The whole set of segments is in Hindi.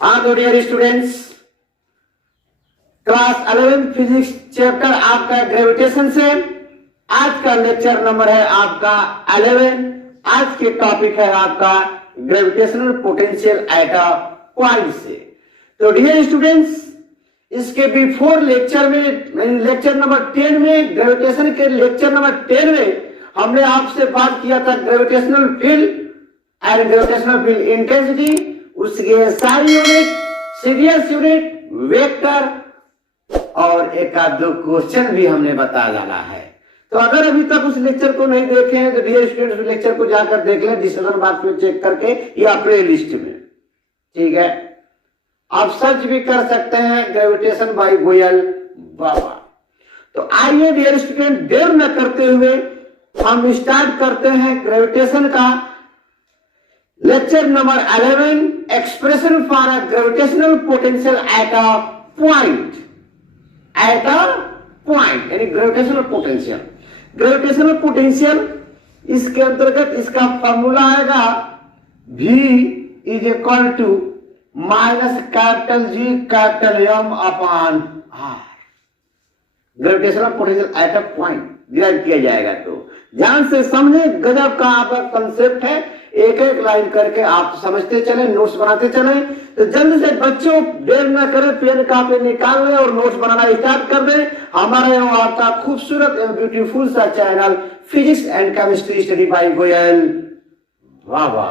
हाँ तो dear students, class 11 physics chapter आपका ग्रेविटेशन से आज का लेक्चर नंबर है आपका 11। आज के टॉपिक है आपका gravitational potential at a point से। तो डियर स्टूडेंट्स, इसके बिफोर लेक्चर में लेक्चर नंबर 10 में ग्रेविटेशन के लेक्चर नंबर 10 में हमने आपसे बात किया था gravitational field and gravitational field intensity, उसके सारी यूनिट, सीरियस यूनिट, वेक्टर और एक आध दो क्वेश्चन भी हमने बता डाला है। तो अगर अभी तक उस लेक्चर को नहीं देखे हैं तो डियर स्टूडेंट्स, उस लेक्चर को जाकर देख लें डिस्कशन बॉक्स में चेक करके या प्ले लिस्ट में। ठीक है, आप सर्च भी कर सकते हैं ग्रेविटेशन बाय गोयल बाबा। तो आइए डियर स्टूडेंट, देर न करते हुए हम स्टार्ट करते हैं ग्रेविटेशन का lecture number 11, expression for a gravitational potential at a point. At a point यानी ग्रेविटेशनल पोटेंशियल। ग्रेविटेशनल पोटेंशियल इसके अंतर्गत इसका फॉर्मूला आएगा V is equal to minus capital G capital M upon R। Gravitational potential at a point derive किया जाएगा। तो ध्यान से समझे, गजब का आपका कंसेप्ट है। एक एक लाइन करके आप समझते चले, नोट्स बनाते चले। तो जल्द से बच्चों देर न करें, पेन कॉपी निकाल लें और नोट्स बनाना स्टार्ट कर दें। हमारे यहाँ आपका खूबसूरत एवं ब्यूटीफुल सा channel physics and chemistry study by Goyal Baba.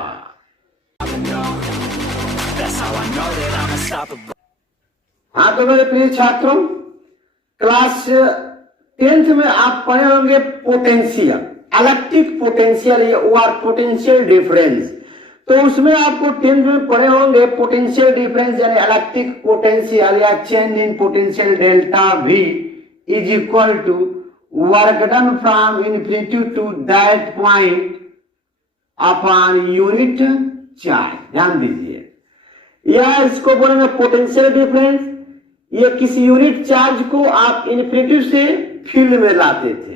हाँ तो मेरे प्रिय छात्रों, क्लास 10th में आप पढ़े होंगे पोटेंशियल, इलेक्ट्रिक पोटेंशियल और पोटेंशियल डिफरेंस। तो उसमें आपको 10th में पढ़े होंगे पोटेंशियल डिफरेंस यानी इलेक्ट्रिक पोटेंशियल या change in potential delta V is equal to work done from infinity to that point upon unit charge. ध्यान दीजिए, यह इसको बोलेंगे पोटेंशियल डिफरेंस। ये किसी यूनिट चार्ज को आप इन्फिनिटी से फील्ड में लाते थे,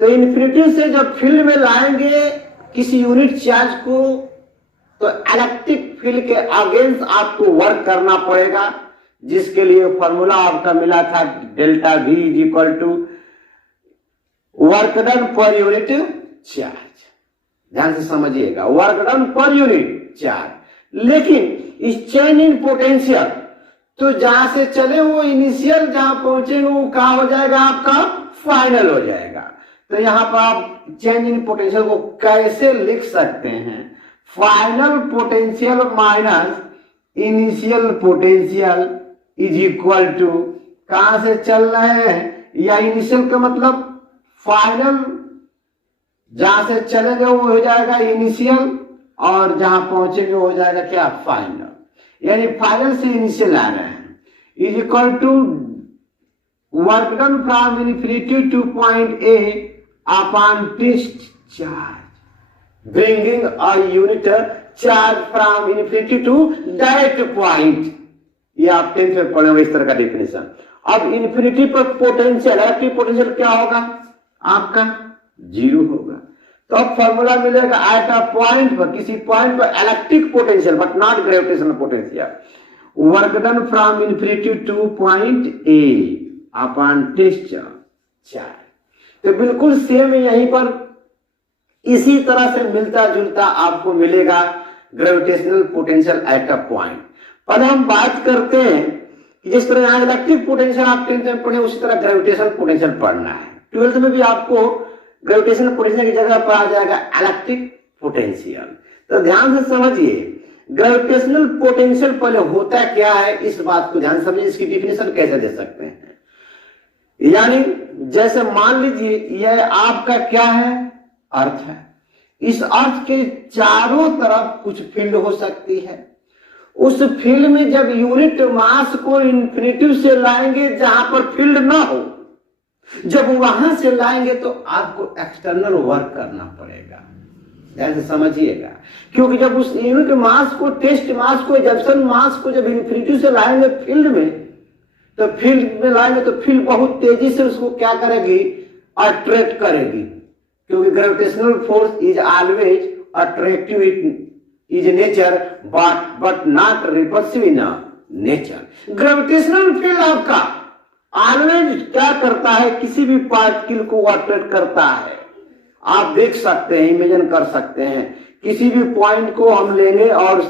तो इन्फिनिटी से जब फील्ड में लाएंगे किसी यूनिट चार्ज को, तो इलेक्ट्रिक फील्ड के अगेंस्ट आपको वर्क करना पड़ेगा, जिसके लिए फॉर्मूला आपका मिला था delta V is equal to work done पर यूनिट चार्ज। ध्यान से समझिएगा, वर्क डन पर यूनिट चार्ज। लेकिन इस चेंज इन पोटेंशियल, तो जहां से चले वो इनिशियल जहां पहुंचेंगे वो क्या हो जाएगा, आपका फाइनल हो जाएगा। तो यहां पर आप चेंज इन पोटेंशियल को कैसे लिख सकते हैं, final potential minus initial potential is equal to, कहां से चल रहे हैं या इनिशियल का मतलब फाइनल, जहां से चलेंगे वो हो जाएगा इनिशियल और जहां पहुंचेंगे वो हो जाएगा क्या, फाइनल। यानी फाइनल से इनिशियल आ रहे हैं, is equal to work done from infinity to point A upon test charge bringing a unit charge from infinity to that point. ये आप 10th में पढ़े हुए इस तरह का डेफिनेशन। अब इन्फिनिटी पर पोटेंशियल, इलेक्ट्रिक पोटेंशियल क्या होगा आपका, 0 होगा। तो अब फॉर्मूला मिलेगा एट अ पॉइंट पर, किसी पॉइंट पर electric potential but not gravitational potential, work done from infinity to point A upon test charge. तो बिल्कुल सेम यहीं पर इसी तरह से मिलता जुलता आपको मिलेगा gravitational potential at a point. पर हम बात करते हैं कि जिस तरह यहां इलेक्ट्रिक पोटेंशियल आप 10th में पढ़े, उसी तरह ग्रेविटेशनल पोटेंशियल पढ़ना है। 12th में भी आपको ग्रेविटेशनल पोटेंशियल की जगह पर आ जाएगा इलेक्ट्रिक पोटेंशियल। तो ध्यान से समझिए, ग्रेविटेशनल पोटेंशियल पहले होता क्या है, इस बात को ध्यान समझिए, इसकी डिफिनेशन कैसे दे सकते हैं। यानी जैसे मान लीजिए यह आपका क्या है, अर्थ है। इस अर्थ के चारों तरफ कुछ फील्ड हो सकती है। उस फील्ड में जब यूनिट मास को इन्फिनिटी से लाएंगे जहां पर फील्ड ना हो, जब वहां से लाएंगे तो आपको एक्सटर्नल वर्क करना पड़ेगा। ध्यान से समझिएगा, क्योंकि जब उस यूनिट मास को, टेस्ट मास को, इजप्शन मास को जब इन्फिनिटी से लाएंगे फील्ड में, तो फील्ड में लाएंगे तो फील्ड बहुत तेजी से उसको क्या करेगी, अट्रैक्ट करेगी, क्योंकि gravitational force is always attractive is nature but not repulsive in nature. Gravitational field आपका ऑलवेज क्या करता है, किसी भी पार्टिकल को अट्रैक्ट करता है। आप देख सकते हैं, इमेजिन कर सकते हैं, किसी भी पॉइंट को हम लेंगे और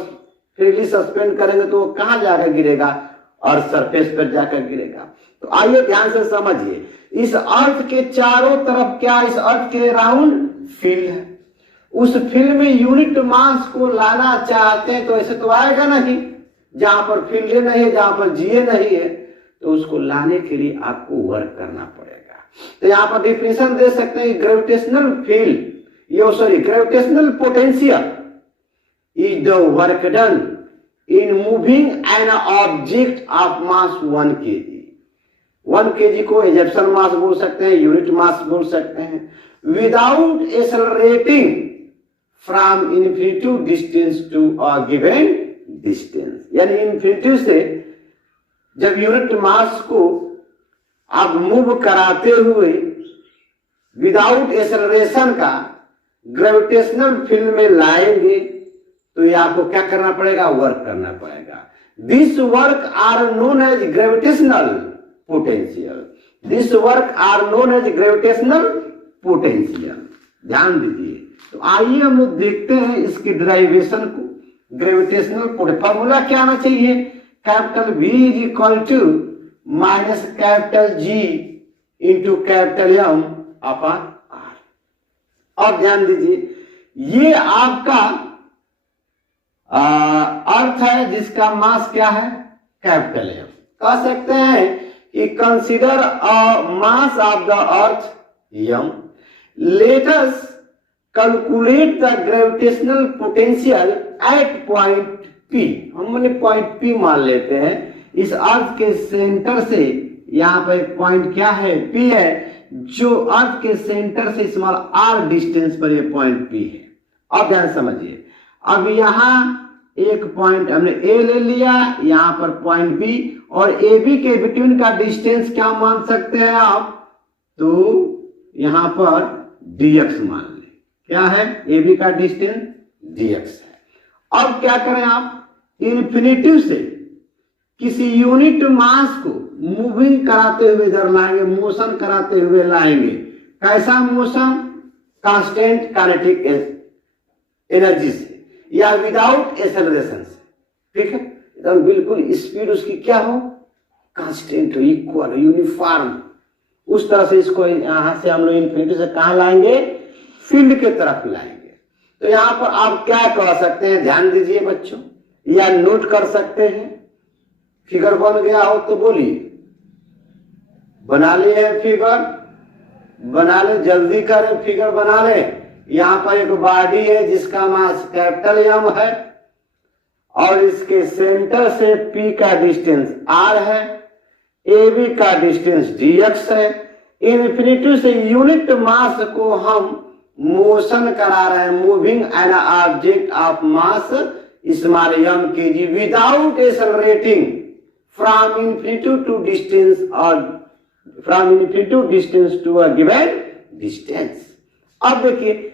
फ्रीली सस्पेंड करेंगे तो वो कहां जाकर गिरेगा, और सरफेस पर जाकर गिरेगा। तो आइए ध्यान से समझिए, इस अर्थ के चारों तरफ क्या, इस अर्थ के राउंड फील्ड है। उस फील्ड में यूनिट मास को लाना चाहते हैं तो ऐसे तो आएगा नहीं, जहां पर फील्ड नहीं है, जहां पर जीए नहीं है, तो उसको लाने के लिए आपको वर्क करना पड़ेगा। तो यहाँ पर डिफिनेशन दे सकते हैं, gravitational field, gravitational potential is the work done in moving an object of mass 1 kg। 1 kg को इजेप्शन मास बोल सकते हैं, यूनिट मास बोल सकते हैं, without accelerating from infinity distance to a given distance. यानी इन्फिनिटी से जब यूनिट मास को आप मूव कराते हुए विदाउट एक्सेलरेशन का ग्रेविटेशनल फील्ड में लाएंगे तो ये आपको क्या करना पड़ेगा, वर्क करना पड़ेगा। This work are known as gravitational potential. This work are known as gravitational potential. ध्यान दीजिए। तो आइए हम लोग देखते हैं इसकी डेरिवेशन को। ग्रेविटेशनल फॉर्मूला क्या आना चाहिए, capital V is equal to minus capital G into capital M upon R। और ध्यान दीजिए, ये आपका अर्थ है जिसका मास क्या है, कैपिटल M। कह सकते हैं कि consider mass of the earth M, let us calculate the gravitational potential at point P। हमने पॉइंट P मान लेते हैं। इस अर्थ के सेंटर से यहाँ पर पॉइंट क्या है, P है, जो अर्थ के सेंटर से स्मॉल r डिस्टेंस पर ये पॉइंट P है। अब ध्यान समझिए, अब यहाँ एक पॉइंट हमने A ले लिया, यहाँ पर पॉइंट B, और AB के बिटवीन का डिस्टेंस क्या मान सकते हैं आप, तो यहाँ पर dx मान लें। क्या है, AB का डिस्टेंस dx है। अब क्या करें आप, इन्फिनिटी से किसी यूनिट मास को मूविंग कराते हुए इधर लाएंगे, मोशन कराते हुए लाएंगे। कैसा मोशन, कांस्टेंट काइनेटिक एनर्जी से या विदाउट एक्सेलरेशन से, ठीक है, एकदम बिल्कुल स्पीड उसकी क्या हो, कांस्टेंट हो, इक्वल, यूनिफॉर्म। उस तरह से इसको यहां से हम लोग इन्फिनिटी से कहां लाएंगे, फील्ड के तरफ लाएंगे। तो यहां पर आप क्या कर सकते हैं, ध्यान दीजिए बच्चों, या नोट कर सकते हैं। फिगर बन गया हो तो बोलिए, बना लिए फिगर, बना ले, जल्दी करें, फिगर बना ले। यहाँ पर एक बॉडी है जिसका मास कैपिटल M है और इसके सेंटर से P का डिस्टेंस R है, AB का डिस्टेंस dx है। इन्फिनिटी से यूनिट मास को हम मोशन करा रहे हैं, moving an object of mass small m kg without accelerating from infinity to distance और from infinity distance to a given distance. अब देखिए,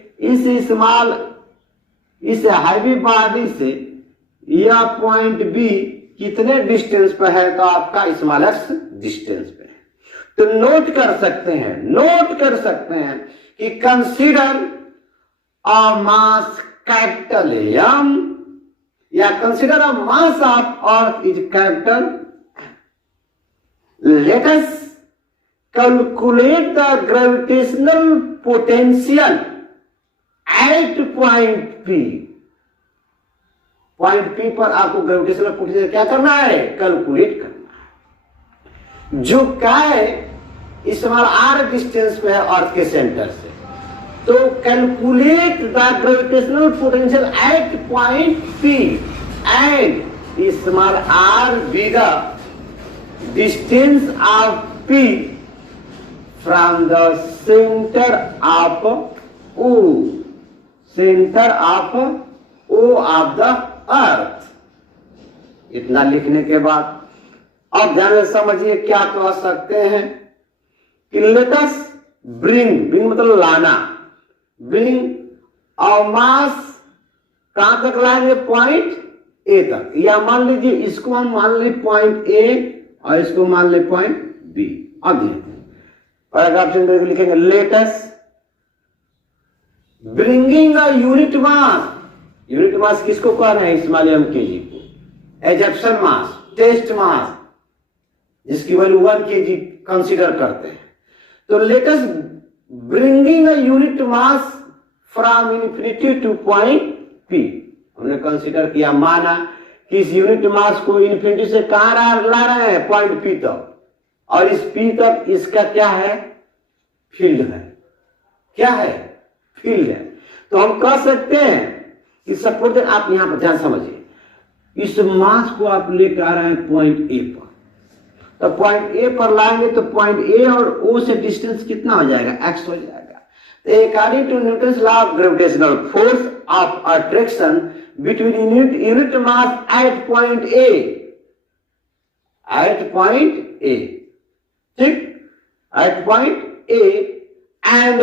इस हैवी बॉडी से यह पॉइंट B कितने डिस्टेंस पर है, तो आपका स्मॉल x डिस्टेंस पे है। तो नोट कर सकते हैं कि consider a mass capital M या consider a mass of earth is capital. Let us calculate the gravitational potential at point P। Point P पर आपको ग्रेविटेशनल पोटेंशियल क्या करना है, कैलकुलेट करना है, जो क्या है स्मॉल r डिस्टेंस पे है अर्थ के सेंटर से। तो calculate the gravitational potential at point P and small r be the distance of P from the centre of O, centre of O of the earth. इतना लिखने के बाद अब ध्यान से समझिए क्या कह सकते हैं कि लेट अस ब्रिंग मतलब लाना, ब्रिंग अ मास कहां तक लाएंगे, पॉइंट ए तक, या मान लीजिए इसको हम मान ले पॉइंट ए और इसको मान ले पॉइंट बी। अब पैराग्राफ सेंटर लिखेंगे let's bringing a unit mass. Unit mass किसको कह रहे हैं, इस्माइलियम केजी को, एजप्शन मास, टेस्ट मास जिसकी वैल्यू 1 kg कंसीडर करते हैं। तो let's bringing a unit mass from infinity to point P. हमने कंसीडर किया, माना कि इस यूनिट मास को इन्फिनिटी से कहां ला रहे हैं, पॉइंट पी तक, और इस पी तक इसका क्या है, फील्ड है। क्या है, फील्ड है। तो हम कह सकते हैं कि सपोज आप यहां पर ध्यान समझिए, इस मास को आप लेकर आ रहे हैं पॉइंट ए पर, तो पॉइंट ए पर लाएंगे तो पॉइंट ए और ओ से डिस्टेंस कितना हो जाएगा, एक्स हो जाएगा। तो according to Newton's law of gravitational force of attraction between unit mass at point A, at point A, ठीक, at point A and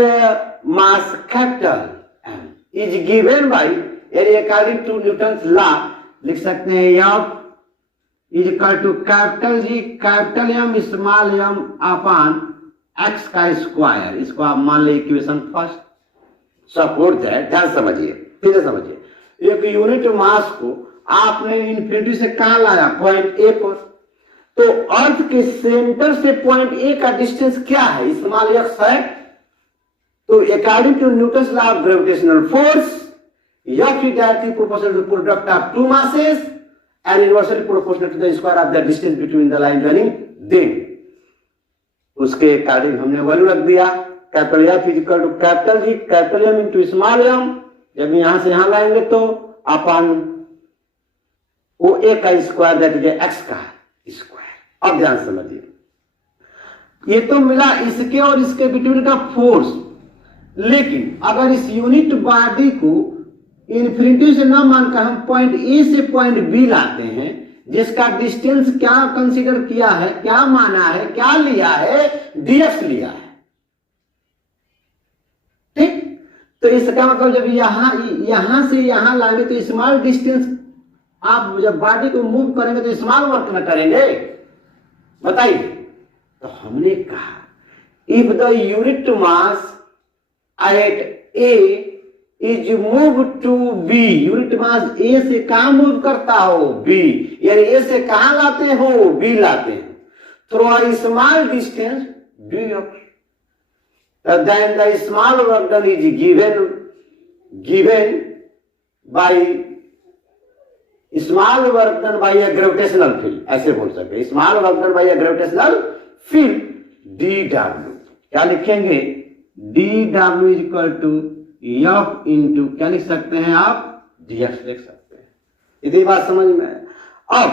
mass capital M is given by, यानी अकॉर्डिंग टू न्यूटन्स लॉ लिख सकते हैं F is equal to capital G capital M small M upon x का स्क्वायर। इसको आप मान ले इक्वेशन फर्स्ट। सपोर्ट दैट, ध्यान समझिए, फिर से समझिए, एक यूनिट मास को आपने इन्फिनिटी से कहां लाया, पॉइंट ए पर, तो अर्थ के सेंटर से पॉइंट ए का डिस्टेंस क्या है, स्मॉल एक्स है। तो according to Newton's law of gravitational force F is directly proportional to the product of two masses and inversely proportional to the square of the distance between the line joining them. उसके अकॉर्डिंग हमने वैल्यू रख दिया, capital F is equal to capital G capital M into small m। जब यहां से यहां लाएंगे तो अपन वो ए का स्क्वायर दैट इज एक्स का स्क्वायर। अब ध्यान समझिए, ये तो मिला इसके और इसके बिटवीन का फोर्स, लेकिन अगर इस यूनिट बॉडी को इन्फिनिटी से ना मानकर हम पॉइंट ए से पॉइंट बी लाते हैं, जिसका डिस्टेंस क्या कंसीडर किया है, क्या माना है, क्या लिया है, डीएक्स लिया है, ठीक। तो इसका मतलब जब यहां से यहां लाएंगे तो स्मॉल डिस्टेंस, आप जब बॉडी को मूव करेंगे तो स्मॉल वर्क न करेंगे, बताइए। तो हमने कहा if the unit mass at A is move to B, unit mass A से कहां मूव करता हो, बी, यानी ए से कहां लाते हो, बी लाते हैं, through a small distance D x, then the small work done is given by small work done by a gravitational field, ऐसे बोल सकते हैं, small work done by a gravitational field dw। क्या लिखेंगे, dw is equal to F into क्या लिख सकते हैं आप, dx लिख सकते हैं। इतनी बात समझ में है। अब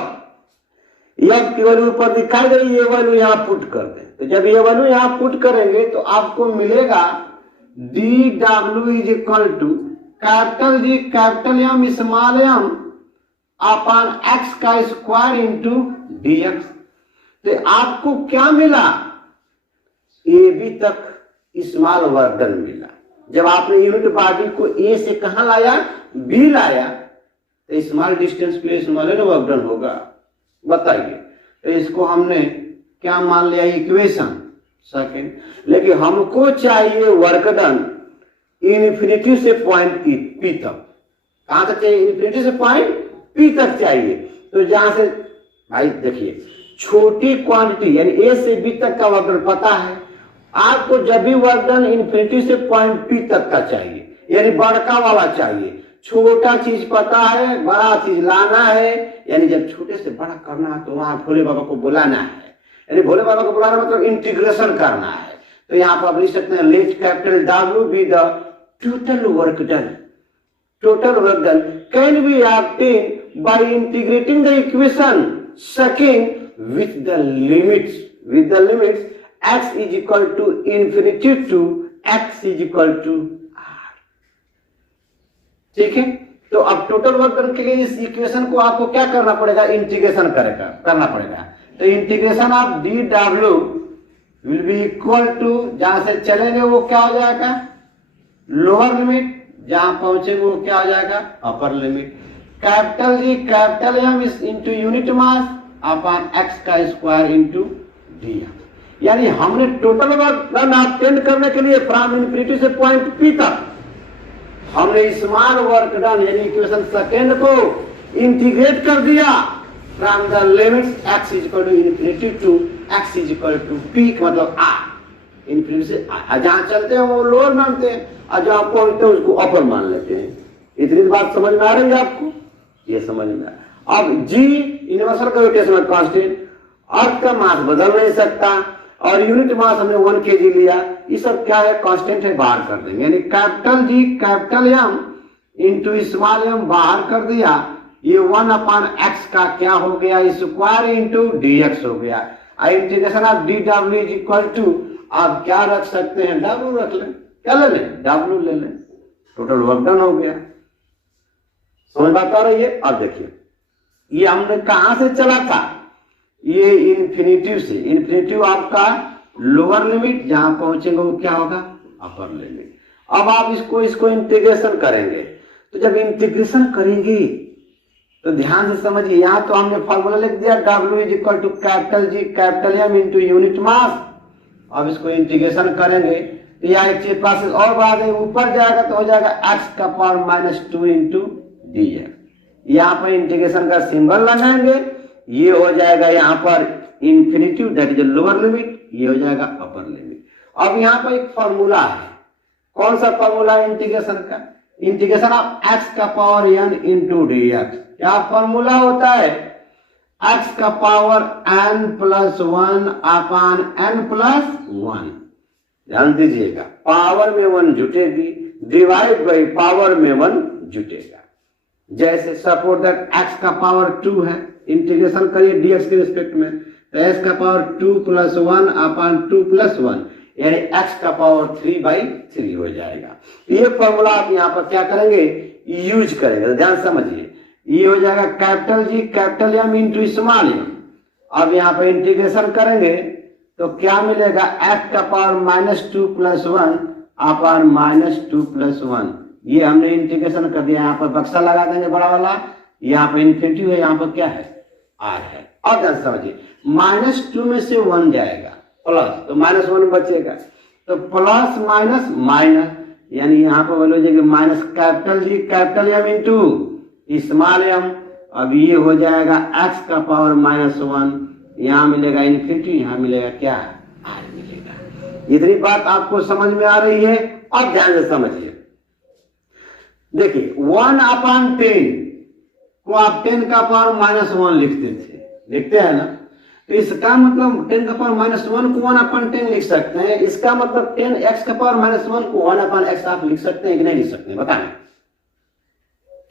F की वैल्यू ऊपर दिखाई गई, ये वैल्यू यहां पुट कर दें, तो जब ये वैल्यू यहां पुट करेंगे तो आपको मिलेगा dw is equal to capital G capital M small M upon x का स्क्वायर इंटू dx। तो आपको क्या मिला, ए बी तक स्मॉल वर्क डन मिला। जब आपने यूनिट बॉडी को ए से कहां लाया, बी लाया, तो स्मॉल डिस्टेंस पे स्मॉल वर्क डन होगा, बताइए। तो इसको हमने क्या मान लिया, इक्वेशन सेकंड। लेकिन हमको चाहिए वर्क डन इन्फिनिटी से पॉइंट पी तक। कहां तक चाहिए, इन्फिनिटी से पॉइंट पी तक चाहिए। तो जहां से भाई देखिए, छोटी क्वांटिटी यानी ए से बी तक का वर्क डन पता है आपको, जब भी वर्क डन इन्फिनिटी से पॉइंट पी तक का चाहिए, यानी बड़का वाला चाहिए। छोटा चीज पता है, बड़ा चीज लाना है, यानी जब छोटे से बड़ा करना है तो वहां भोले बाबा को बुलाना है, यानी भोले बाबा को बुलाना मतलब इंटीग्रेशन करना है। तो यहाँ पर आप लिख सकते हैं let capital W be the total work done. Total work done can be obtain by integrating the equation second with the limits x is equal to infinity to x is equal to r, ठीक है। तो अब टोटल वर्क डन के लिए इस इक्वेशन को आपको क्या करना पड़ेगा, इंटीग्रेशन करना पड़ेगा। तो integration of dw will be equal to, जहां से चलेंगे वो क्या हो जाएगा, लोअर लिमिट जहां पहुंचेंगे वो क्या हो जाएगा, upper limit. Capital G capital M is into unit mass upon x का स्क्वायर इंटू डी। यानी हमने टोटल वर्क डन ऑब्टेन करने के लिए फ्रॉम इन्फिनिटी से पॉइंट पी तक हमने स्मॉल वर्क डन यानी इक्वेशन सेकेंड को इंटीग्रेट कर दिया from the limits x equal to infinity to x equal to P, मतलब r इन्फिनिटी से जहां चलते हैं वो लोअर मानते हैं और जहां पहुंचते हैं उसको अपर मान लेते हैं। इतनी बात समझ में आ रही है आपको, ये समझ में आ। अब g यूनिवर्सल ग्रेविटेशनल कांस्टेंट, अर्थ का मास बदल नहीं सकता और यूनिट मास हमने 1 kg लिया, ये सब क्या है, कांस्टेंट है, बाहर कर देंगे। यानी capital G capital M into small M बाहर कर दिया, ये 1 अपॉन एक्स का क्या हो गया, स्क्वायर इंटू डी एक्स हो गया। Integration of D W is equal to, आप क्या रख सकते हैं, डब्ल्यू रख लें, क्या ले लें, डब्ल्यू ले लें, टोटल वर्क डन हो गया। समझ बात आ रही है। अब देखिए ये हमने कहां से चला था, ये इन्फिनिटिव से, इन्फिनिटिव आपका लोअर लिमिट, जहां पहुंचेंगे वो क्या होगा, अपर लिमिट। अब आप इसको इंटीग्रेशन करेंगे, तो जब इंटीग्रेशन करेंगे तो ध्यान से समझिए, यहां तो हमने फॉर्मूला लिख दिया W is equal to capital G capital M into unit mass. अब इसको इंटीग्रेशन करेंगे तो यहाँ एक चीज पास और बढ़ा देंगे, ऊपर जाएगा तो हो जाएगा x का पावर -2 इंटू डी एक्स। यहाँ पर इंटीग्रेशन का सिंबल लगाएंगे, ये हो जाएगा यहाँ पर infinitive that is lower limit, ये हो जाएगा अपर लिमिट। अब यहाँ पर एक फॉर्मूला है, कौन सा फॉर्मूला है इंटीग्रेशन का, इंटीग्रेशन ऑफ x का power n into D x. क्या फॉर्मूला होता है, x का पावर n+1 अपॉन n+1। ध्यान दीजिएगा, पावर में 1 जुटेगी, डिवाइड बाई पावर में 1 जुटेगा। जैसे सपोज दैट x का पावर 2 है, इंटीग्रेशन करिए dx के रिस्पेक्ट में, तो x का पावर 2+1 अपॉन 2+1 यानी x का पावर 3/3 हो जाएगा। ये फॉर्मूला आप यहाँ पर क्या करेंगे, यूज करेंगे। ध्यान समझिए, ये हो जाएगा capital G capital M into small M. अब यहाँ पर इंटीग्रेशन करेंगे तो क्या मिलेगा, x का पावर -2+1 अपॉन -2+1। ये हमने इंटीग्रेशन कर दिया, यहाँ पर बक्सा लगा देंगे बड़ा वाला, यहाँ पर इन्फिनिटी है, यहाँ पर क्या है, r है। और ध्यान समझिए, -2 में से 1 जाएगा प्लस, तो -1 बचेगा, तो प्लस माइनस माइनस, यानी यहाँ पर बोलो जाएगी minus capital G capital M into small M. अब ये हो जाएगा x का पावर -1, यहाँ मिलेगा इन्फिनिटी, यहाँ मिलेगा क्या, r मिलेगा। इतनी बात आपको समझ में आ रही है। अब ध्यान से समझिए, देखिए 1/10 को आप 10 का पावर -1 लिखते हैं ना, तो इसका मतलब 10 का पावर -1 को 1/10 लिख सकते हैं। इसका मतलब 10x का पावर -1 को 1/x आप लिख सकते हैं कि नहीं लिख सकते हैं, बताएं।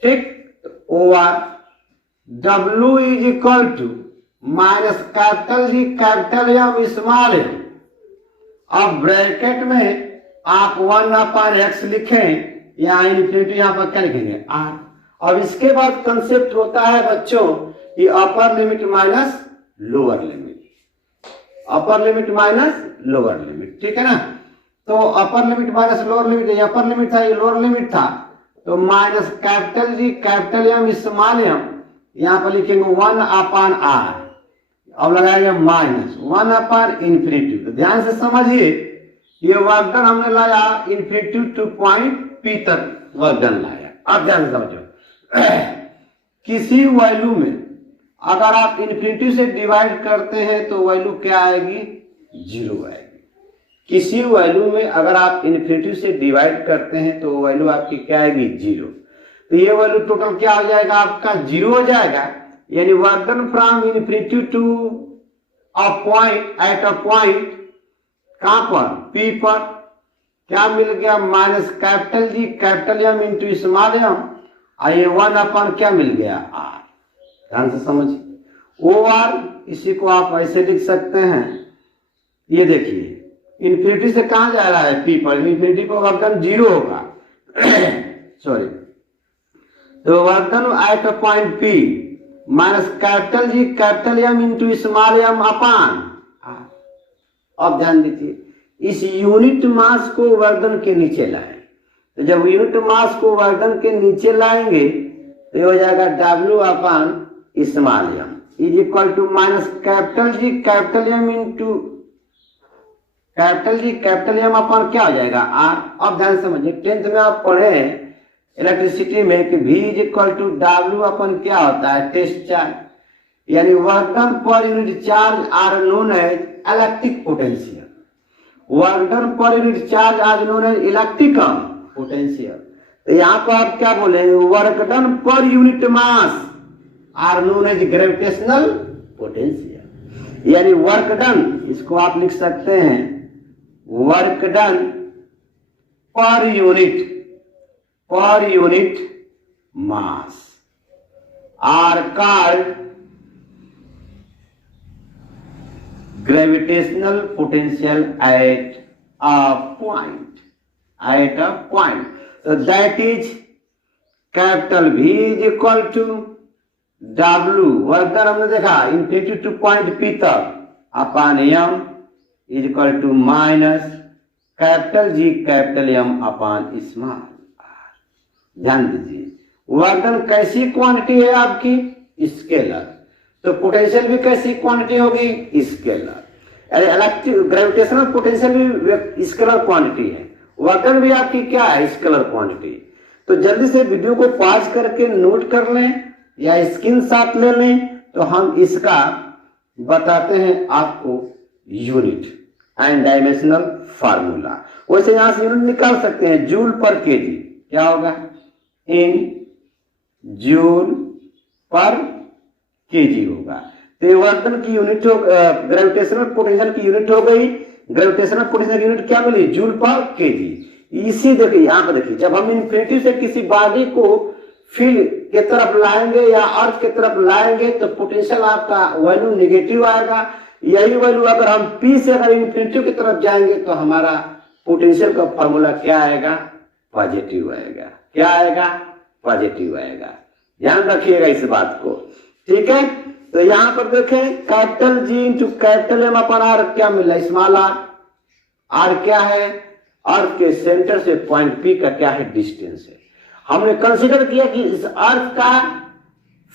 ठीक, over W is equal to minus capital G capital M small M. अब ब्रैकेट में आप 1/x लिखें, यहाँ इन्फिनिटी, यहाँ पर क्या लिखेंगे, r। अब इसके बाद कंसेप्ट होता है बच्चों कि upper limit minus lower limit, upper limit minus lower limit, ठीक है ना। तो upper limit minus lower limit, ये अपर लिमिट था, ये लोअर लिमिट था, तो minus capital G capital M small M, यहाँ पर लिखेंगे 1/r। अब लगाएंगे -1/∞। तो ध्यान से समझिए, ये वर्क डन हमने लाया इन्फिनिटी टू पॉइंट P तक वर्क डन लाया। अब ध्यान से समझो, किसी वैल्यू में अगर आप इन्फिनिटी से डिवाइड करते हैं तो वैल्यू क्या आएगी, 0 आएगी। किसी वैल्यू में अगर आप इन्फिनिटी से डिवाइड करते हैं तो वैल्यू आपकी क्या आएगी, 0। तो ये वैल्यू टोटल क्या हो जाएगा, आपका 0 हो जाएगा। यानी work done from infinity to a point at a point, कहां पर, P पर, क्या मिल गया, minus capital G capital M into small M, और ये 1 क्या मिल गया, r। ध्यान से समझिए, OR इसी को आप ऐसे लिख सकते हैं, ये देखिए इन्फिनिटी से कहां जा रहा है, P पर, इन्फिनिटी पर वर्क डन 0 होगा सॉरी, तो work done at a point P minus capital G capital M into small M upon r। अब ध्यान दीजिए, इस यूनिट मास को वर्क डन के नीचे लाए, तो जब यूनिट मास को वर्क डन के नीचे लाएंगे तो ये हो जाएगा W upon small m is equal to minus capital G capital M into capital G capital M upon क्या हो जाएगा R। अब ध्यान समझिए, 10th में आप पढ़े हैं इलेक्ट्रिसिटी में कि V is equal to W upon क्या होता है टेस्ट चार्ज, यानी वर्क डन पर unit charge are known as electric potential. Work done पर unit charge are known as electric potential. तो यहाँ पर आप क्या बोले, वर्क डन पर unit mass are known as gravitational potential, यानी वर्क डन, इसको आप लिख सकते हैं वर्क डन पर unit mass are called gravitational potential at a point. So that is capital V is equal to W, work done हमने देखा इंफिनिटी टू पॉइंट P तक upon M is equal to minus capital G capital M upon small r। ध्यान दीजिए, वर्क डन कैसी क्वांटिटी है आपकी, स्केलर, तो पोटेंशियल भी कैसी क्वांटिटी होगी, स्केलर। इलेक्ट्रिक ग्रेविटेशनल पोटेंशियल भी स्केलर क्वांटिटी है, वर्क डन भी आपकी क्या है, स्केलर क्वांटिटी। तो जल्दी से वीडियो को पॉज करके नोट कर लें या स्क्रीनशॉट ले लें, तो हम इसका बताते हैं आपको यूनिट एंड डायमेंशनल फार्मूला। वैसे यहां से यूनिट निकाल सकते हैं, जूल पर केजी क्या होगा, इन जूल पर केजी होगा। तो वर्क डन की यूनिट हो, ग्रेविटेशनल पोटेंशियल की यूनिट हो गई, ग्रेविटेशनल पोटेंशियल यूनिट क्या मिली, जूल पर केजी। इसी देखिए यहाँ पर देखिए, जब हम इन्फिनिटी से किसी बॉडी को फील्ड के तरफ लाएंगे या अर्थ के तरफ लाएंगे तो पोटेंशियल आपका वैल्यू नेगेटिव आएगा। यही वैल्यू अगर हम P से अगर इन्फिनिटी की तरफ जाएंगे तो हमारा पोटेंशियल का फॉर्मूला क्या आएगा, पॉजिटिव आएगा। क्या आएगा, पॉजिटिव आएगा। ध्यान रखिएगा इस बात को, ठीक है। तो यहां पर देखें capital G into capital M upon R क्या मिला, स्मॉल आर क्या है, अर्थ के सेंटर से पॉइंट P का क्या है, डिस्टेंस है। हमने कंसीडर किया कि इस अर्थ का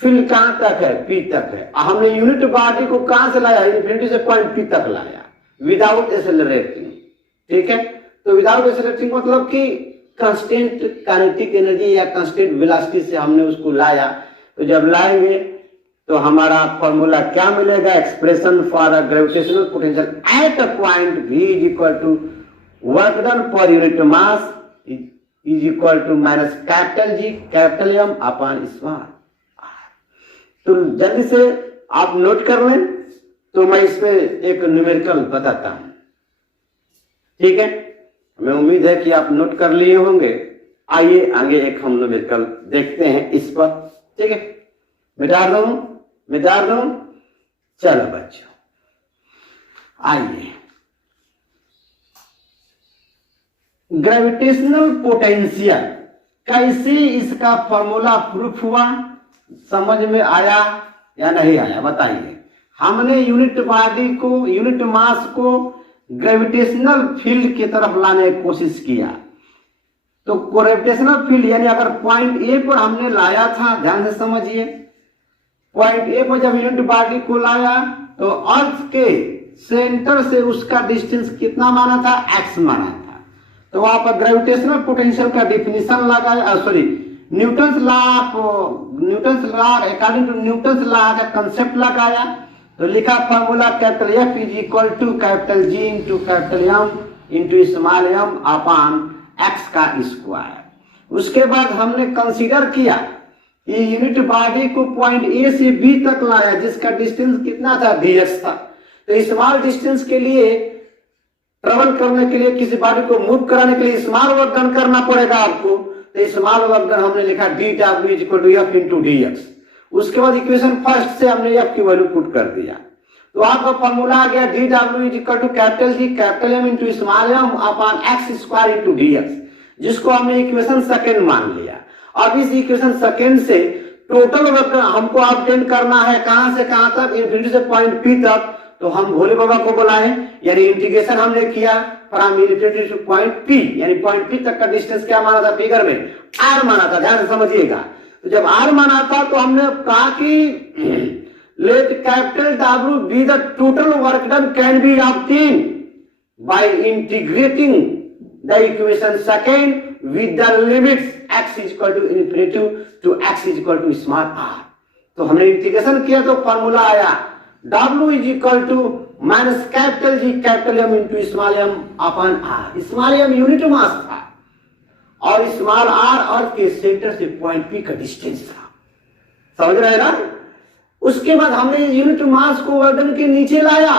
फील्ड कहां तक है, P तक है। हमने यूनिट बॉडी को कहां से लाया, इन्फिनिटी से पॉइंट P तक लाया विदाउट एक्सेलरेटिंग, ठीक है। तो विदाउट एक्सेलरेटिंग मतलब कि कांस्टेंट काइनेटिक एनर्जी या कांस्टेंट वेलोसिटी से हमने उसको लाया। तो जब लाएंगे तो हमारा फॉर्मूला क्या मिलेगा, expression for a gravitational potential at a point V is equal to work done पर unit mass is equal to minus capital G capital M upon small r। तो जल्दी से आप नोट कर लें, तो मैं इस पे एक न्यूमेरिकल बताता हूं, ठीक है। हमें उम्मीद है कि आप नोट कर लिए होंगे। आइए आगे एक हम न्यूमेरिकल देखते हैं इस पर, ठीक है। मिटा दूं, चलो बच्चों आइए। ग्रेविटेशनल पोटेंशियल कैसे इसका फॉर्मूला प्रूफ हुआ, समझ में आया या नहीं आया बताइए। हमने यूनिट बॉडी को, यूनिट मास को ग्रेविटेशनल फील्ड की तरफ लाने की कोशिश किया। तो ग्रेविटेशनल फील्ड यानी अगर पॉइंट ए पर हमने लाया था, ध्यान से समझिए, पॉइंट ए पर जब यूनिट बॉडी को लाया तो अर्थ के सेंटर से उसका डिस्टेंस कितना माना था, x माना था। तो वहां पर ग्रेविटेशनल पोटेंशियल का डिफिनीशन लगाया, sorry Newton's law according to Newton's law का कंसेप्ट लगाया। तो लिखा formula capital F is equal to capital G into capital M into small m upon x का स्क्वायर। उसके बाद हमने कंसीडर किया ये यूनिट बॉडी को पॉइंट ए से बी तक लाया, जिसका डिस्टेंस कितना था, dx था। तो स्मॉल डिस्टेंस के लिए ट्रेवल करने के लिए, किसी बॉडी को मूव कराने के लिए स्मॉल वर्क डन करना पड़ेगा आपको। तो स्मॉल वर्क डन हमने लिखा dw is equal to f into dx। उसके बाद इक्वेशन फर्स्ट से हमने f की वैल्यू पुट कर दिया। तो आपका फॉर्मूला आ गया dw is equal to capital G capital M into small m upon x square into dx, जिसको हमने इक्वेशन सेकेंड मान लिया। अब इस इक्वेशन सेकेंड से टोटल वर्क हमको ऑब्टेन करना है, कहां से कहां तक, इन्फिनिटी से पॉइंट P तक। तो हम भोले बाबा को बुलाए, यानी इंटीग्रेशन हमने किया from infinity to point P, यानी पॉइंट पी तक का डिस्टेंस क्या माना था फिगर में, आर माना था, ध्यान से समझिएगा। तो जब आर माना था तो हमने कहा कि let capital W be the total work done can be obtained by integrating the equation second with the limits x is equal to infinity to x is equal to small r। तो हमने इंटीग्रेशन किया तो फॉर्मूला आया W is equal to minus capital G capital M into small m upon r। Small m unit mass था और स्मॉल r अर्थ के सेंटर से पॉइंट P का डिस्टेंस था, समझ रहे हैं ना। उसके बाद हमने यूनिट मास को वर्क डन के नीचे लाया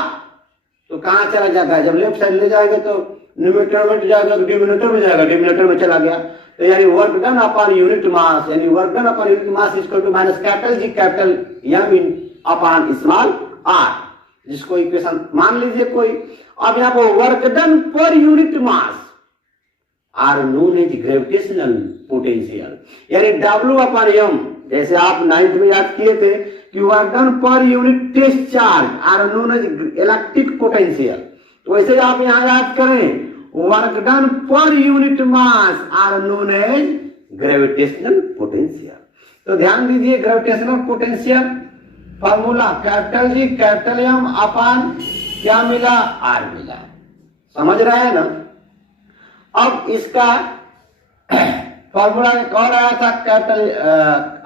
तो कहां चला जाता है, जब लेफ्ट साइड ले जाएंगे तो न्यूमरेटर में जाएगा, डिनोमिनेटर में जाएगा, डिनोमिनेटर में चला गया तो यानी work done upon unit mass, यानी work done upon unit mass equal to minus capital G capital M in upon small r, जिसको इक्वेशन मान लीजिए कोई। अब यहाँ पर वर्क डन पर unit mass are known as gravitational potential, यानी W अपॉन M, जैसे आप 9th में याद किए थे कि वर्क डन पर unit test charge are known as electric potential, तो वैसे आप यहाँ याद करें वर्क डन पर unit mass are known as gravitational potential. तो ध्यान दीजिए gravitational potential formula capital G capital M upon क्या मिला, आर मिला, समझ रहे हैं ना। अब इसका फॉर्मूला एक और आया था, कैपिटल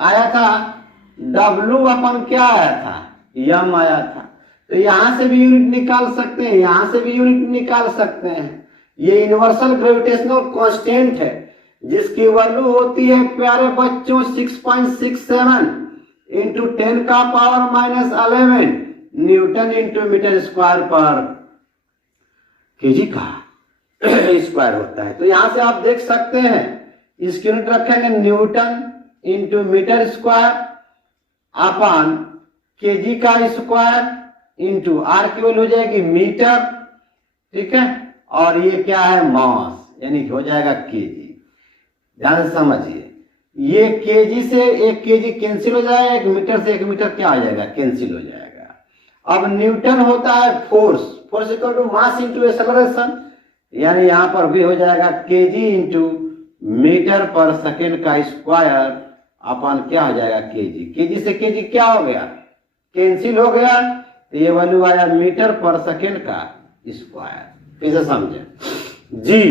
आया था W अपन क्या आया था, M आया था। तो यहां से भी यूनिट निकाल सकते हैं, यहां से भी यूनिट निकाल सकते हैं। ये यूनिवर्सल ग्रेविटेशनल कांस्टेंट है जिसकी वैल्यू होती है प्यारे बच्चों 6.67 इंटू 10 का power minus 11 newton into metre square per kg का स्क्वायर होता है। तो यहां से आप देख सकते हैं इसकी यूनिट रखेंगे newton into metre square upon kg का स्क्वायर इंटू आर की वैल्यू हो जाएगी मीटर, ठीक है, और ये क्या है मास, यानी हो जाएगा केजी। ध्यान से समझिए, ये केजी से एक केजी कैंसिल हो जाएगा, एक मीटर से एक मीटर क्या हो जाएगा, कैंसिल हो जाएगा। अब न्यूटन होता है force, force equal to mass into acceleration, यानी यहां पर भी हो जाएगा kg into metre per second का स्क्वायर अपॉन क्या हो जाएगा केजी। केजी से केजी क्या हो गया, कैंसिल हो गया, तो ये वैल्यू आया मीटर पर सेकेंड का स्क्वायर। फिर से समझे, G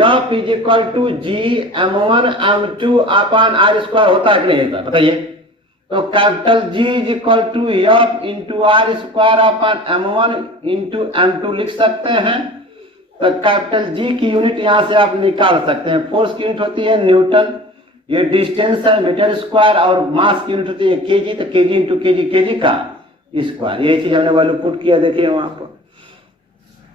F is equal to G m1 m2 upon R square होता है कि नहीं होता, बताइए। तो capital G is equal to F into R square upon m1 into m2 लिख सकते हैं। तो कैपिटल G की यूनिट यहां से आप निकाल सकते हैं। फोर्स की यूनिट होती है न्यूटन, ये डिस्टेंस है मीटर स्क्वायर, और मास की यूनिट होती है केजी, तो केजी इंटू केजी, केजी का स्क्वायर। ये चीज हमने वैल्यू पुट किया, देखिए वहां पर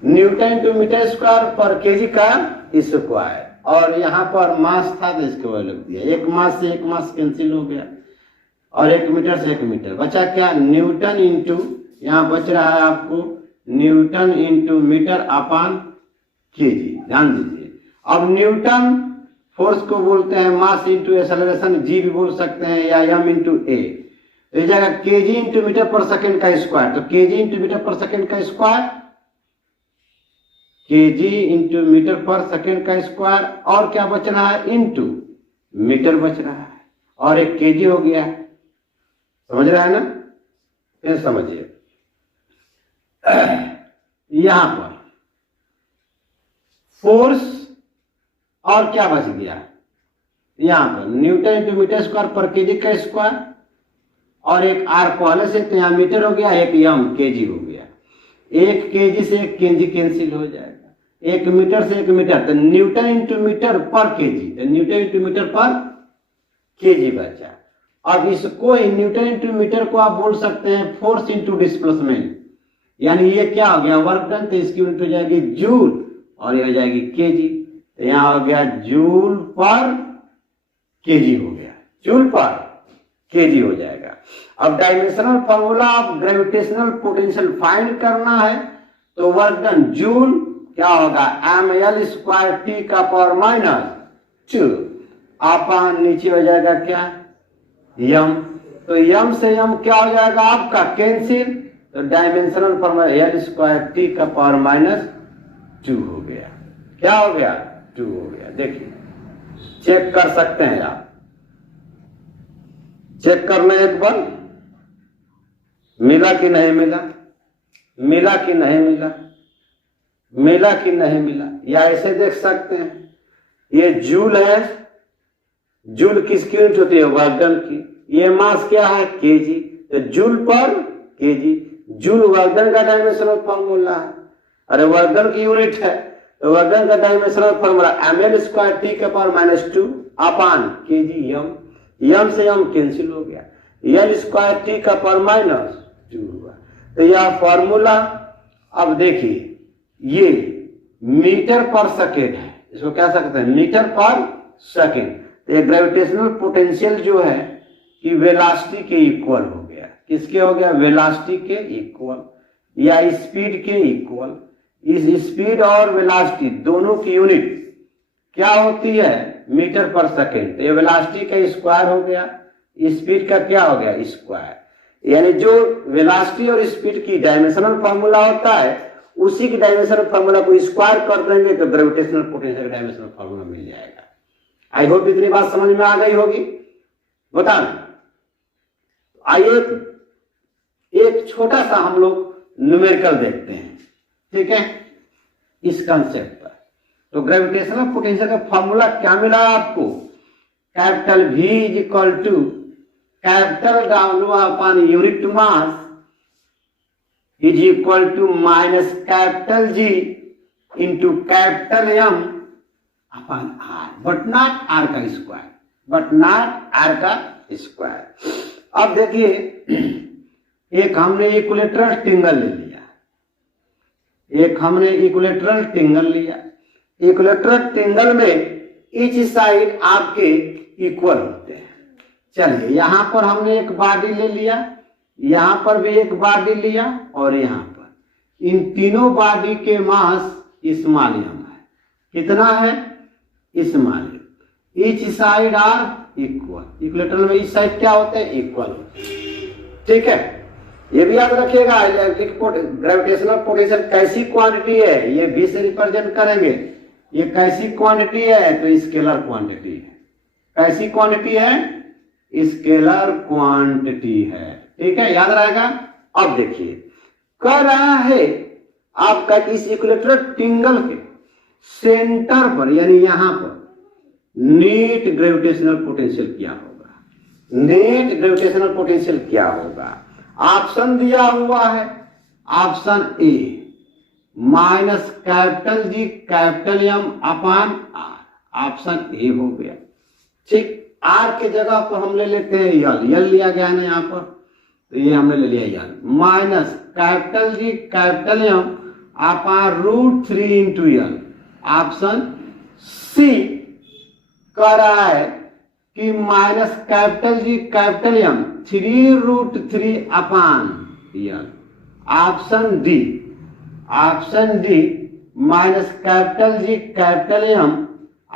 Newton into metre square per kg का स्क्वायर, और यहाँ पर मास था तो इसको वैल्यू दिया, एक मास से एक मास कैंसिल हो गया और एक मीटर से एक मीटर बचा क्या, न्यूटन इंटू यहाँ बच रहा है आपको newton into metre upon kg. ध्यान दीजिए, अब न्यूटन फोर्स को बोलते हैं मास इंटू एक्सेलरेशन, जी भी बोल सकते हैं, या एम इंटू ए। तो जाएगा kg into metre per second का स्क्वायर, तो KG into metre per second का square, KG into metre per second का स्क्वायर, और क्या बच रहा है इंटू मीटर बच रहा है, और एक केजी हो गया, समझ रहा है ना। फिर समझिए यहां पर फोर्स और क्या बच गया, यहां पर Newton into metre square per kg का स्क्वायर, और एक आर पहले से तो यहां मीटर हो गया, एक एम केजी हो गया, एक केजी से एक केजी कैंसिल हो जाएगा, एक मीटर से एक मीटर, तो न्यूटन इंटू मीटर पर केजी, तो न्यूटन इंटू मीटर पर केजी बचा। अब इसको न्यूटन इंटू मीटर को आप बोल सकते हैं फोर्स इंटू डिस्प्लेसमेंट, यानी ये क्या हो गया वर्क डन, तो इसकी यूनिट हो जाएगी जूल और ये हो जाएगी केजी। तो यहां हो गया जूल पर केजी हो गया, जूल पर केजी हो जाएगा। अब dimensional formula of gravitational potential find करना है, तो वर्क डन जूल क्या होगा ml स्क्वायर टी का पावर माइनस 2 अपॉन नीचे हो जाएगा क्या m, तो m से m क्या हो जाएगा आपका कैंसिल, तो dimensional formula L square T का पावर माइनस 2 हो गया। क्या हो गया? 2 हो गया। देखिए चेक कर सकते हैं आप, चेक करना एक बार, मिला कि नहीं मिला, मिला कि नहीं मिला, मिला कि नहीं मिला। या ऐसे देख सकते हैं, ये जूल है, जूल किसकी यूनिट होती है? वर्क डन की। ये मास क्या है? केजी। तो जूल पर केजी, जूल वर्क डन का डायमेंशनल फॉर्मूला है। अरे वर्क डन की यूनिट है तो वर्क डन का dimensional formula ml square T के पावर माइनस 2 अपान केजी यम, यम से यम कैंसिल हो गया, एल स्क्वायर टी का पावर माइनस 2 हुआ। तो यह फॉर्मूला अब देखिए ये मीटर पर सेकेंड है, इसको क्या सकते हैं? Metre per second. तो ये ग्रेविटेशनल पोटेंशियल जो है कि वेलोसिटी के इक्वल हो गया। किसके हो गया? वेलोसिटी के इक्वल या स्पीड के इक्वल। इस स्पीड और वेलोसिटी दोनों की यूनिट क्या होती है? Metre per second. तो ये वेलोसिटी का स्क्वायर हो गया, स्पीड का क्या हो गया? स्क्वायर। यानी जो वेलोसिटी और स्पीड की डायमेंशनल फॉर्मूला होता है उसी की डायमेंशनल फॉर्मूला को स्क्वायर कर देंगे तो ग्रेविटेशनल पोटेंशियल का डायमेंशनल फॉर्मूला मिल जाएगा। आई होप इतनी बात समझ में आ गई होगी। बताना आइए एक छोटा सा हम लोग न्यूमेरिकल देखते हैं, ठीक है, इस कंसेप्ट पर। तो ग्रेविटेशनल पोटेंशियल का फॉर्मूला क्या मिला आपको? Capital V is equal to capital W upon unit mass is equal to minus capital G into capital M upon R, but not R का स्क्वायर, बट नॉट R का स्क्वायर। अब देखिए एक हमने इक्विलेटरल ट्रायंगल ले लिया, एक हमने इक्विलेटरल ट्रायंगल लिया। इक्विलेटरल ट्रायंगल में ईच साइड आपके इक्वल होते हैं। चलिए यहां पर हमने एक बॉडी ले लिया, यहां पर भी एक बॉडी लिया और यहां पर। इन तीनों बॉडी के मास स्मॉल m है। कितना है? Small m। Each side are equal. Equilateral में इस साइड क्या होते हैं? इक्वल होते हैं। ठीक है, ये भी याद रखिएगा ग्रेविटेशनल पोटेंशियल कैसी क्वांटिटी है ये भी से रिप्रेजेंट करेंगे। ये कैसी क्वांटिटी है? तो स्केलर क्वांटिटी है। कैसी क्वांटिटी है? स्केलर क्वांटिटी है। ठीक है, याद रहेगा। अब देखिए कह रहा है आपका इस इक्विलेटरल ट्रायंगल के सेंटर पर यानी यहां पर नेट ग्रेविटेशनल पोटेंशियल क्या होगा? नेट ग्रेविटेशनल पोटेंशियल क्या होगा? ऑप्शन दिया हुआ है, option A minus capital G capital M upon R, option A हो गया। ठीक, R के जगह पर हम ले लेते हैं यल, यल लिया गया ना यहाँ पर, तो ये हमने ले लिया L, minus capital G capital M upon √3 into L. Option C कह रहा है कि minus capital G capital M 3√3 upon L. Option D, option D minus capital G capital M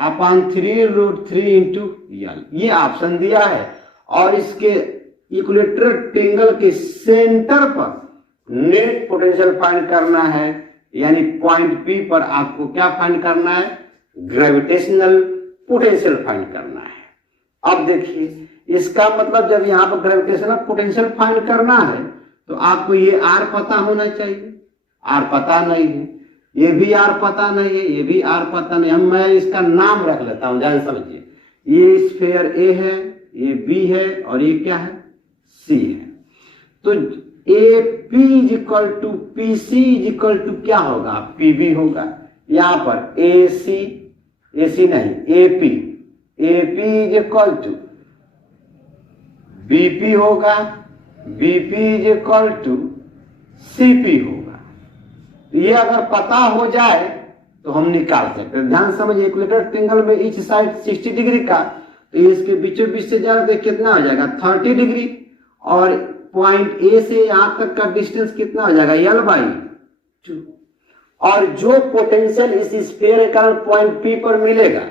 upon 3√3 into L, ये ऑप्शन दिया है। और इसके इक्विलेटरल ट्रायंगल के सेंटर पर नेट पोटेंशियल फाइंड करना है, यानी पॉइंट P पर आपको क्या फाइंड करना है? ग्रेविटेशनल पोटेंशियल फाइंड करना है। अब देखिए इसका मतलब जब यहाँ पर ग्रेविटेशनल पोटेंशियल फाइंड करना है तो आपको ये R पता होना चाहिए। R पता नहीं है, ये भी R पता नहीं है, ये भी R पता नहीं। हम मैं इसका नाम रख लेता हूं, ध्यान समझिए। ये स्फीयर A है, ये B है और ये क्या है? C है। तो AP is equal to PC is equal to क्या होगा? PB होगा। यहाँ पर AC नहीं AP is equal to BP होगा, BP is equal to CP होगा। ये अगर पता हो जाए तो हम निकाल सकते हैं। ध्यान समझिए, इक्विलेटरल ट्रायंगल में ईच साइड 60 डिग्री का, तो इसके बीचों बीच से जा रहे कितना हो जाएगा? 30 डिग्री। और पॉइंट ए से यहां तक का डिस्टेंस कितना हो जाएगा? L/2। और जो पोटेंशियल इस स्फीयर के कारण पॉइंट P पर मिलेगा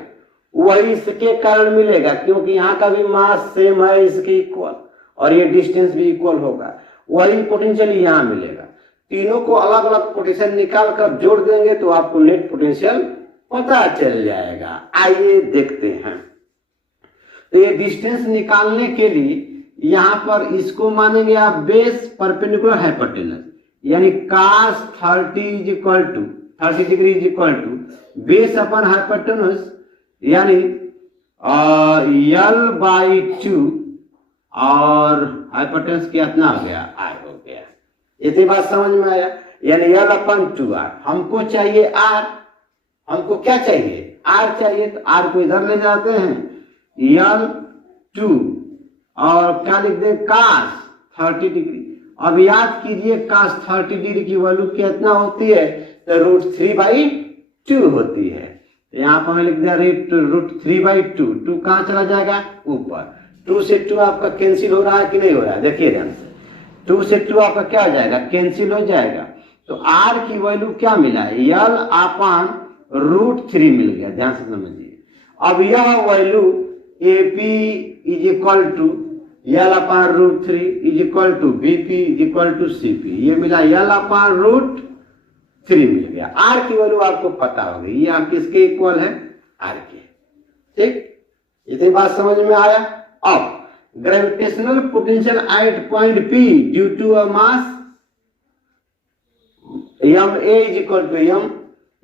वही इसके कारण मिलेगा, क्योंकि यहाँ का भी मास सेम है, इसके इक्वल, और ये डिस्टेंस भी इक्वल होगा। वही पोटेंशियल यहाँ मिलेगा। तीनों को अलग अलग पोटेंशियल निकाल कर जोड़ देंगे तो आपको नेट पोटेंशियल पता चल जाएगा। आइए देखते हैं। तो ये डिस्टेंस निकालने के लिए यहाँ पर इसको मानेंगे आप बेस परपेंडिकुलर हाइपोटेनस, यानी cos 30 degree is equal to base upon hypotenuse यानी L/2 और हाइपोटेनस कितना हो गया I हो गया। इतनी बात समझ में आया, यानी L/2R। हमको चाहिए R, हमको क्या चाहिए R चाहिए, तो R को इधर ले जाते हैं L2 और क्या लिख दें cos 30 डिग्री। अब याद कीजिए cos 30 डिग्री की वैल्यू कितना होती है, तो √3/2 होती है। यहाँ पर मैं लिख दिया √3/2। 2 कहाँ चला जाएगा ऊपर, 2 से 2 आपका कैंसिल हो रहा है कि नहीं हो रहा है, देखिए ध्यान से। 2 से 2 आपका क्या हो जाएगा, कैंसिल हो जाएगा। तो R की वैल्यू क्या मिला है, L/√3 मिल गया। ध्यान से समझिए। अब यह value AP is equal to L/√3 is equal to BP is equal to CP, ये मिला L/√3 मिल गया। R की वैल्यू आपको पता होगी, ये आप किसके इक्वल है, R के। ठीक, इतनी बात समझ में आया। अब gravitational potential at point P due to a mass m a is equal to m,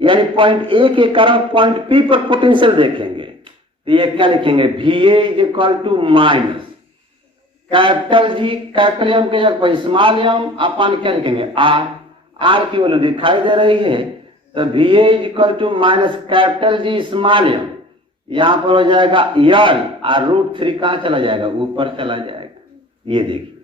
यानी पॉइंट A के कारण पॉइंट P पर पोटेंशियल देखेंगे तो ये क्या लिखेंगे, VA is equal to minus capital G capital M के जगह पर स्मॉल m अपन क्या लिखेंगे R। R की वैल्यू दिखाई दे रही है, तो VA is equal to minus capital G small m, यहाँ पर हो जाएगा L और √3 कहाँ चला जाएगा, ऊपर चला जाएगा। ये देखिए,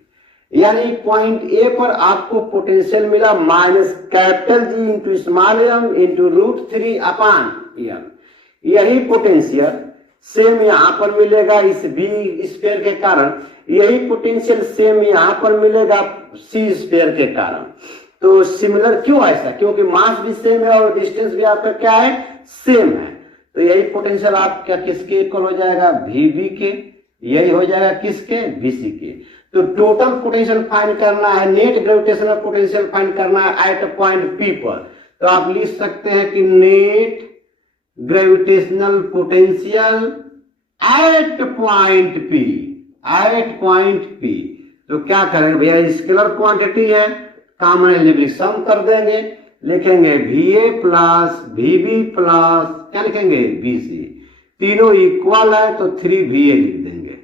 यानी पॉइंट A पर आपको पोटेंशियल मिला minus capital G into small m into √3 अपान L। यही पोटेंशियल सेम यहाँ पर मिलेगा इस B स्फीयर के कारण, यही पोटेंशियल सेम यहाँ पर मिलेगा C स्फीयर के कारण। तो सिमिलर क्यों ऐसा, क्योंकि मास भी सेम है और डिस्टेंस भी आपका क्या है, सेम है। तो यही पोटेंशियल आपका किसके इक्वल हो जाएगा, VB के, यही हो जाएगा किसके, VC के। तो टोटल पोटेंशियल फाइंड करना है, नेट ग्रेविटेशनल पोटेंशियल फाइंड करना है एट पॉइंट P पर। तो आप लिख सकते हैं कि net gravitational potential at point P, at point P। तो क्या करेंगे भैया, स्केलर क्वांटिटी है, कॉमन एलिमेंट सम कर देंगे, लिखेंगे VA प्लस VB प्लस क्या लिखेंगे BC, तीनों इक्वल है तो 3VA लिख देंगे।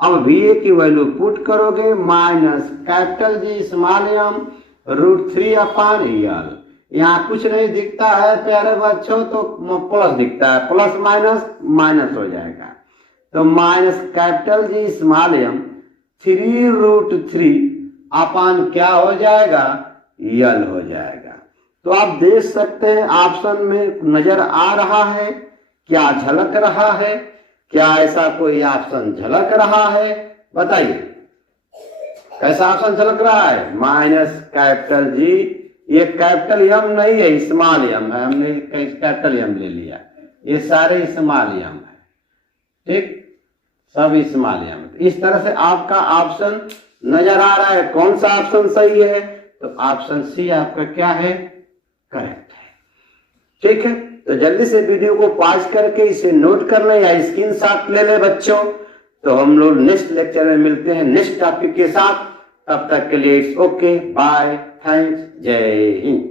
अब VA की वैल्यू पुट करोगे minus capital G small m √3 अपान L। यहाँ कुछ नहीं दिखता है प्यारे बच्चों, तो प्लस दिखता है, प्लस माइनस माइनस हो जाएगा। तो minus capital G small m 3√3 अपान क्या हो जाएगा, L हो जाएगा। तो आप देख सकते हैं ऑप्शन में नजर आ रहा है, क्या झलक रहा है, क्या ऐसा कोई ऑप्शन झलक रहा है, बताइए कैसा ऑप्शन झलक रहा है। माइनस कैपिटल G, ये कैपिटल M नहीं है, स्मॉल m है, हमने कैपिटल M ले लिया, ये सारे स्मॉल m है, ठीक, सब स्मॉल m। इस तरह से आपका ऑप्शन नजर आ रहा है। कौन सा ऑप्शन सही है, तो ऑप्शन C आपका क्या है, करेक्ट है। ठीक है, तो जल्दी से वीडियो को पॉज करके इसे नोट कर ले या स्क्रीनशॉट ले ले बच्चों। तो हम लोग नेक्स्ट लेक्चर में मिलते हैं नेक्स्ट टॉपिक के साथ, तब तक के लिए इट्स ओके, बाय, थैंक्स, जय हिंद।